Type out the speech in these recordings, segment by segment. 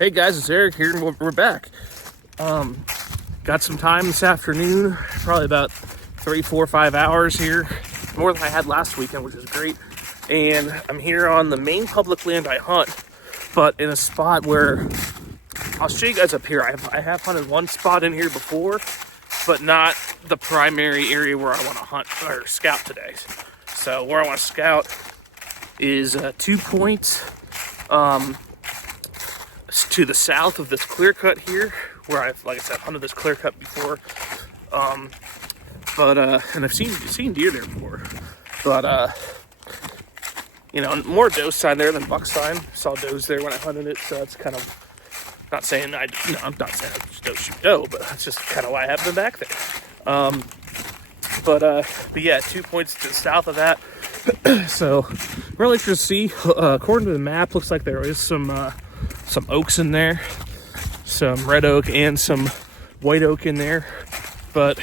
Hey guys, it's Eric here, and we're back. Got some time this afternoon, probably about 3, 4, 5 hours here, more than I had last weekend, which is great. And I'm here on the main public land I hunt, but in a spot where I'll show you guys up here. I have hunted one spot in here before, but not the primary area where I want to hunt or scout today. So where I want to scout is 2 points. To the south of this clear cut here, where I've, like I said, hunted this clear cut before. And I've seen deer there before. But more doe sign there than buck sign. Saw does there when I hunted it, so that's kind of I'm not saying I just don't shoot doe, but that's just kind of why I have them back there. But yeah, 2 points to the south of that. So really interested to see. According to the map, looks like there is some oaks in there, some red oak and some white oak in there. But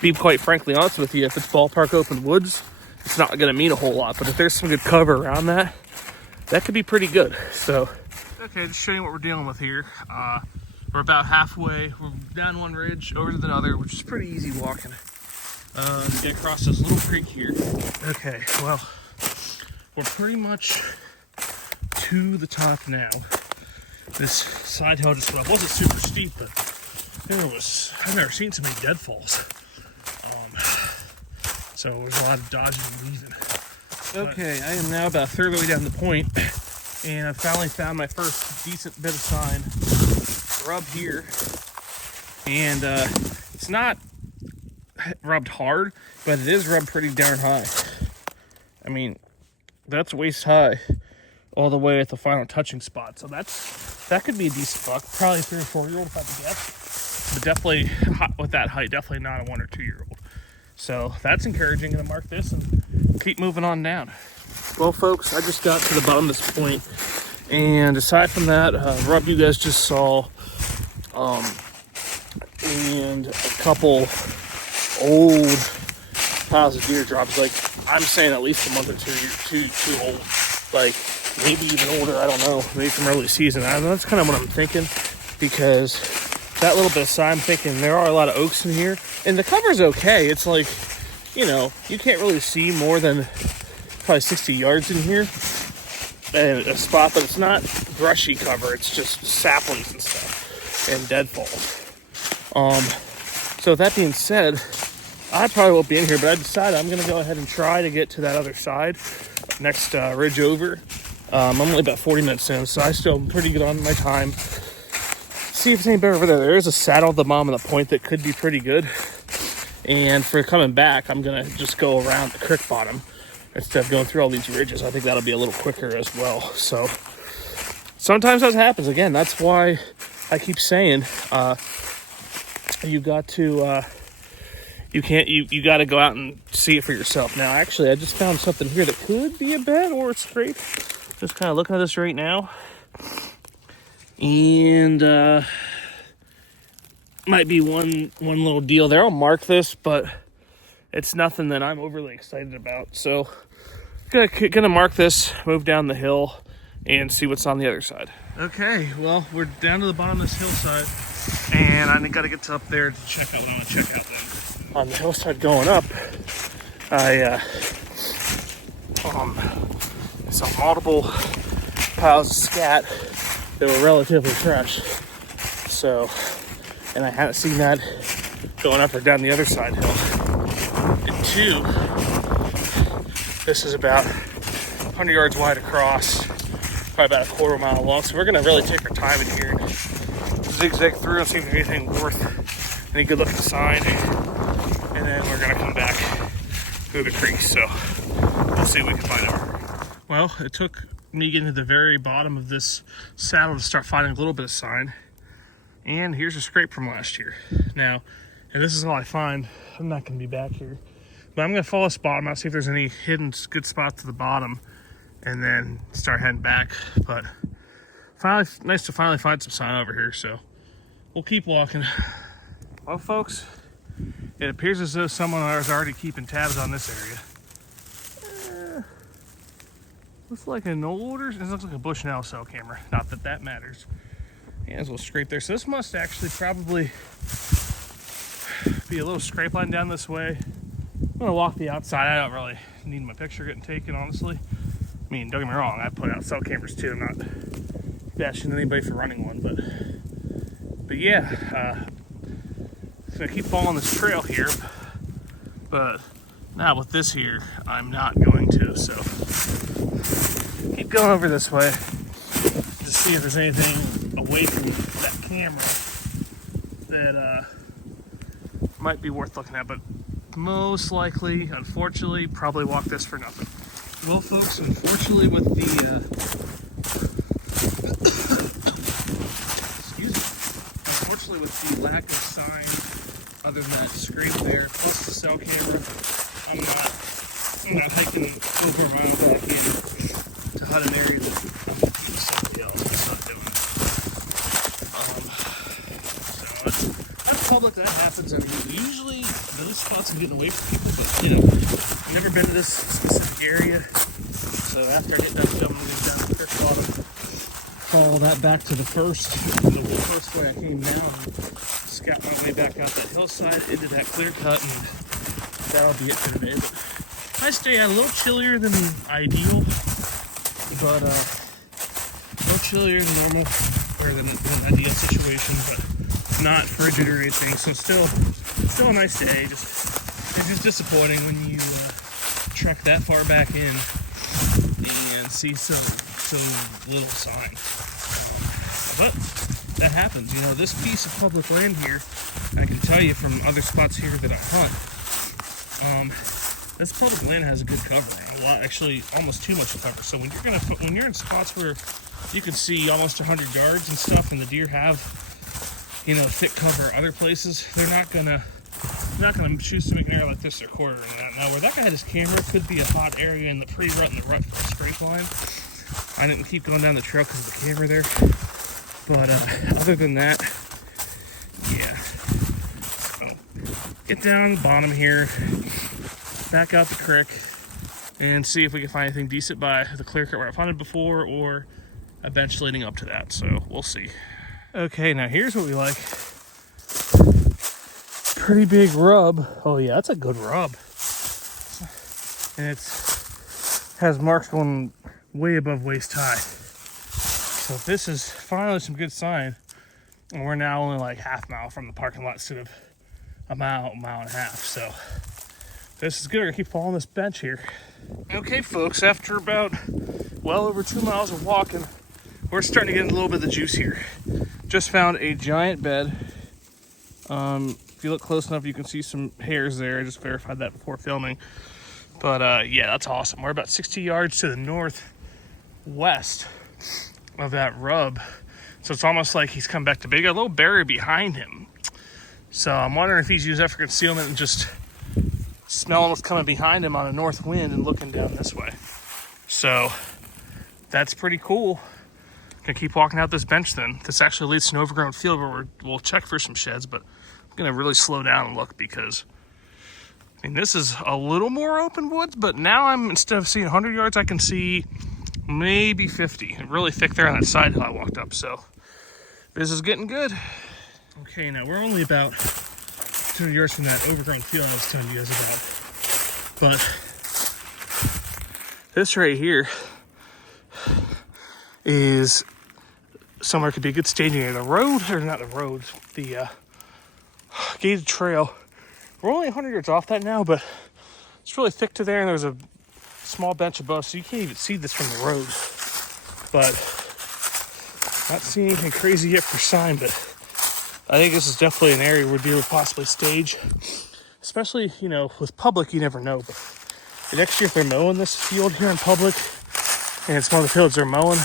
be quite frankly honest with you, if it's ballpark open woods, it's not going to mean a whole lot. But if there's some good cover around that, that could be pretty good. So okay, just showing you what we're dealing with here. We're about halfway. We're down one ridge over to the other, which is pretty easy walking. To get across this little creek here. Okay, well, we're pretty much to the top now. This side hill just went up. Wasn't super steep, but I've never seen so many deadfalls. So there's a lot of dodging and weaving. Okay, I am now about a third of the way down the point, and I finally found my first decent bit of sign. Rub here, and it's not rubbed hard, but it is rubbed pretty darn high. I mean, that's waist high all the way at the final touching spot. So that could be a decent buck. Probably 3 or 4 year old if I had to guess. But definitely with that height, definitely not a 1 or 2 year old. So that's encouraging. Gonna mark this and keep moving on down. Well, folks, I just got to the bottom of this point, and aside from that rub you guys just saw, and a couple old piles of deer drops, like I'm saying at least a month or 2 years too old, like maybe even older, I don't know, maybe from early season. That's kind of what I'm thinking, because that little bit of sign, I'm thinking there are a lot of oaks in here, and the cover's okay. It's like, you can't really see more than probably 60 yards in here and a spot, but it's not brushy cover, it's just saplings and stuff and deadfalls. So with that being said, I probably won't be in here, but I decided I'm going to go ahead and try to get to that other side, next ridge over. I'm only about 40 minutes in, so I still am pretty good on my time. See if it's any better over there. There is a saddle at the bottom of the point that could be pretty good. And for coming back, I'm going to just go around the creek bottom instead of going through all these ridges. I think that'll be a little quicker as well. So sometimes that happens. Again, that's why I keep saying you got to... You got to go out and see it for yourself. Now, actually, I just found something here that could be a bet or a scrape. Just kind of looking at this right now. And might be one little deal there. I'll mark this, but it's nothing that I'm overly excited about. So, gonna mark this, move down the hill, and see what's on the other side. Okay, well, we're down to the bottom of this hillside, and I got to get up there to check out what I want to check out then. On the hillside going up, I saw multiple piles of scat that were relatively fresh. So, and I hadn't seen that going up or down the other side hill. And 2, this is about 100 yards wide across, probably about a quarter mile long. So we're gonna really take our time in here and zigzag through and see if there's anything worth any good looking sign. And then we're gonna come back through the creek, so we'll see what we can find out. Well, it took me getting to the very bottom of this saddle to start finding a little bit of sign. And here's a scrape from last year. Now, and this is all I find, I'm not gonna be back here. But I'm gonna follow this bottom out, see if there's any hidden good spots to the bottom, and then start heading back. But finally, nice to finally find some sign over here, so we'll keep walking. Well, folks, it appears as though someone is already keeping tabs on this area. Looks like an older, this looks like a Bushnell cell camera. Not that that matters. Yeah, as well scrape there. So this must actually probably be a little scrape line down this way. I'm gonna walk the outside. I don't really need my picture getting taken, honestly. I mean, don't get me wrong, I put out cell cameras too. I'm not bashing anybody for running one, but yeah, I'm gonna keep following this trail here, but now with this here, I'm not going to, so keep going over this way to see if there's anything away from that camera that might be worth looking at, but most likely, unfortunately, probably walk this for nothing. Well, folks, unfortunately with the unfortunately with the lack of sign other than that scrape there, plus the cell camera, I'm not hiking over a mile back in to hunt an area that I'm going to keep somebody else. That's not doing it. So that's public, that happens. I mean, usually those spots I'm getting away from people, but you know, I've never been to this specific area. So after I get done filming, I'm going down to the creek bottom, follow that back to the first way I came down, scout my way back out that hillside into that clear cut, and that'll be it for today. But nice day out, a little chillier than ideal, but a little chillier than normal, or than an ideal situation, but not frigid or anything. So still a nice day. It's just disappointing when you trek that far back in and see so little sign. But that happens, you know. This piece of public land here, I can tell you from other spots here that I hunt, this public land has a good cover. A lot, actually, almost too much cover. So when you're in spots where you can see almost 100 yards and stuff, and the deer have, you know, thick cover other places, they're not gonna choose to make an area like this their quarter. Now, where that guy had his camera could be a hot area in the pre-rut and the rut for a straight line. I didn't keep going down the trail because of the camera there. But other than that, yeah. Get down the bottom here, back out the creek, and see if we can find anything decent by the clear cut where I've hunted before, or a bench leading up to that. So we'll see. Okay, now here's what we like. Pretty big rub. Oh yeah, that's a good rub. And it has marks going way above waist high. So this is finally some good sign. And we're now only like half mile from the parking lot instead of a mile and a half. So this is good. We're gonna keep following this bench here. Okay, folks, after about well over 2 miles of walking, we're starting to get a little bit of the juice here. Just found a giant bed. If you look close enough, you can see some hairs there. I just verified that before filming. But yeah, that's awesome. We're about 60 yards to the northwest of that rub. So it's almost like he's come back to big. Got a little barrier behind him. So I'm wondering if he's used that for concealment and just smelling what's coming behind him on a north wind and looking down this way. So that's pretty cool. Gonna keep walking out this bench then. This actually leads to an overgrown field where we'll check for some sheds, but I'm gonna really slow down and look because, I mean, this is a little more open woods, but now instead of seeing 100 yards, I can see maybe 50. Really thick there on that side hill I walked up, so this is getting good. Okay, now we're only about 200 yards from that overgrown field I was telling you guys about. But this right here is somewhere could be a good staging area. The road, or not the road, the gated trail. We're only 100 yards off that now, but it's really thick to there, and there's a small bench above, so you can't even see this from the road. But not seeing anything crazy yet for sign, but I think this is definitely an area where deer would possibly stage. Especially, you know, with public, you never know. But next year, if they're mowing this field here in public, and it's one of the fields they're mowing,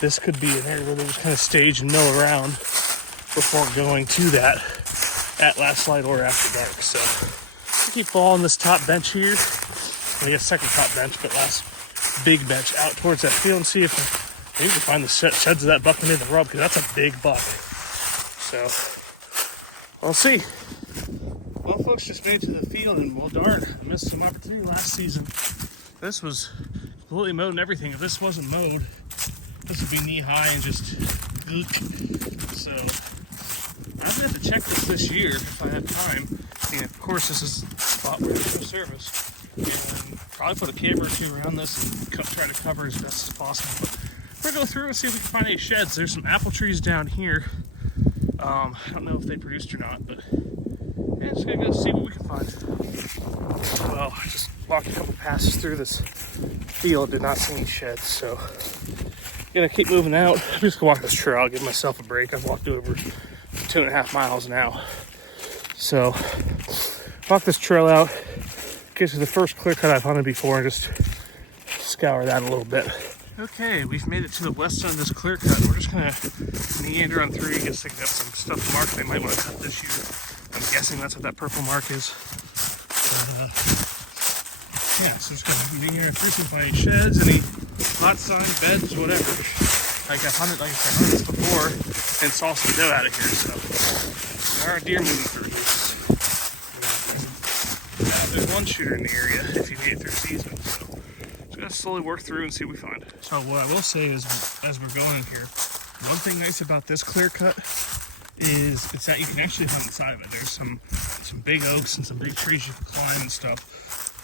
this could be an area where they just kind of stage and mill around before going to that at last light or after dark. So we'll keep following this top bench here. I guess second top bench, but last big bench out towards that field and see if maybe we can find the sheds of that buck in the rub, because that's a big buck. So we'll see. Well, folks, just made it to the field, and well, darn, I missed some opportunity last season. This was completely mowed and everything. If this wasn't mowed, this would be knee high and just gook. So I'm gonna have to check this year if I have time. And of course, this is a spot where there's no service. And probably put a camera or two around this and try to cover as best as possible. But we're gonna go through and see if we can find any sheds. There's some apple trees down here. I don't know if they produced or not, but yeah, just gonna go see what we can find. Well, I just walked a couple passes through this field, did not see any sheds, so gonna keep moving out. I'm just gonna walk this trail. I'll give myself a break. I've walked over 2.5 miles now, so walk this trail out. Get to the first clear cut I've hunted before and just scour that a little bit. Okay, we've made it to the west end of this clear cut. We're just gonna meander on through. I guess they got some stuff marked they might want to cut this year. I'm guessing that's what that purple mark is. Yeah, so just gonna be here through some fine sheds, any hot sun, beds, whatever. Like I hunted this before and saw some doe out of here, so there are deer moving through this. There's one shooter in the area if you made it through season, so just gonna slowly work through and see what we find. So what I will say is, as we're going here, one thing nice about this clear cut is it's that you can actually hunt inside of it. There's some big oaks and some big trees you can climb and stuff.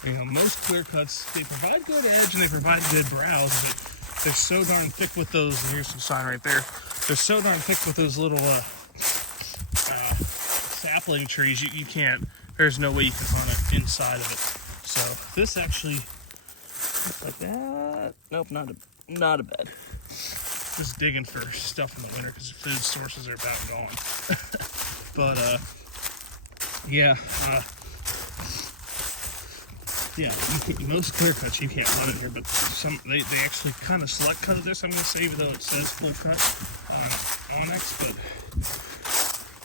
You know, most clear cuts, they provide good edge and they provide good browse, but they're so darn thick with those, and here's some sign right there, they're so darn thick with those little sapling trees, you can't, there's no way you can hunt it inside of it. So this actually, like that, nope, not a bed. Just digging for stuff in the winter because food sources are about gone. But yeah, most clear cuts you can't run in here, but some they actually kind of select cut this. I'm gonna say, even though it says clear cut on Onyx, but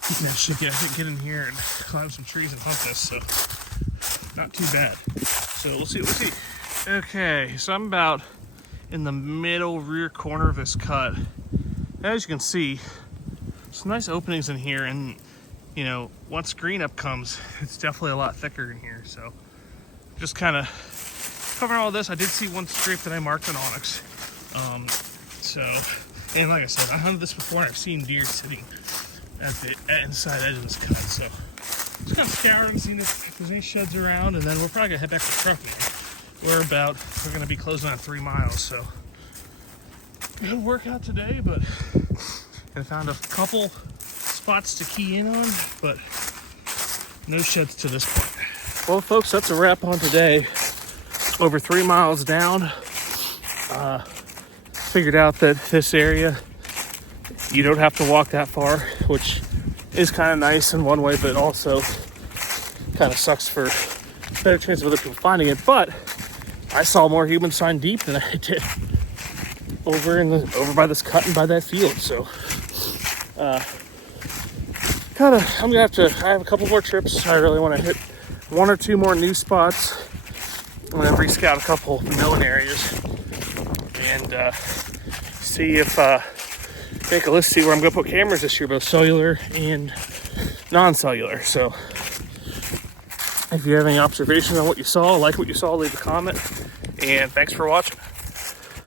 you can actually get in here and climb some trees and hunt this. So not too bad. So we'll see. Okay, so I'm about in the middle rear corner of this cut. As you can see, some nice openings in here, and you know, once green up comes, it's definitely a lot thicker in here. So just kind of covering all this. I did see one scrape that I marked on Onyx. And like I said, I hunted this before and I've seen deer sitting at the inside edge of this cut. So just kind of scouring, seeing if there's any sheds around, and then we're probably gonna head back to the truck now. We're gonna be closing on 3 miles, so good workout today, but I found a couple spots to key in on, but no sheds to this point. Well, folks, that's a wrap on today. Over 3 miles down. Figured out that this area, you don't have to walk that far, which is kind of nice in one way, but also kind of sucks for better chance of other people finding it. But I saw more human sign deep than I did over by this cut and by that field. So I have a couple more trips. I really want to hit 1 or 2 more new spots. I'm gonna re-scout a couple milling areas and see if make a list, see where I'm gonna put cameras this year, both cellular and non-cellular. So if you have any observations on what you saw, like what you saw, leave a comment, and thanks for watching.